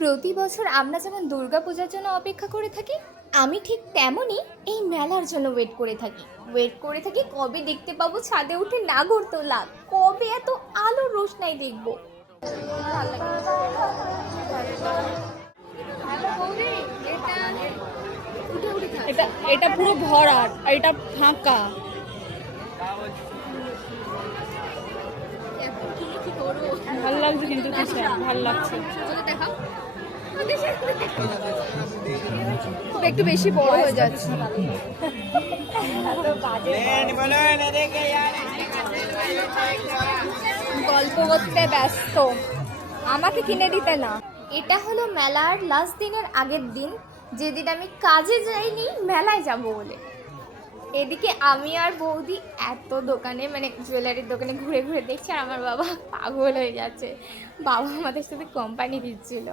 প্রতি বছর আমরা যেমন দুর্গাপূজার জন্য অপেক্ষা করে থাকি, আমি ঠিক তেমনই এই মেলার জন্য ওয়েট করে থাকি কবে দেখতে পাবো ছাদে উঠে নাগরদোলা, কবে এত আলোর রোশনাই দেখবো। এটা এটা পুরো ভরাট আর এটা ফাঁকা। ভাল লাগছে কিন্তু ভাল লাগছে। একটু বেশি বড় হয়ে যাচ্ছে। গল্প করতে ব্যস্ত, আমাকে কিনে দিতে না। এটা হলো মেলার লাস্ট দিনের আগের দিন, যেদিন আমি কাজে যাইনি মেলায় যাব বলে। এদিকে আমি আর বৌদি এত দোকানে মানে জুয়েলারির দোকানে ঘুরে ঘুরে দেখছি, আর আমার বাবা পাগল হয়ে যাচ্ছে। বাবা আমাদের সাথে কোম্পানি দিচ্ছিল।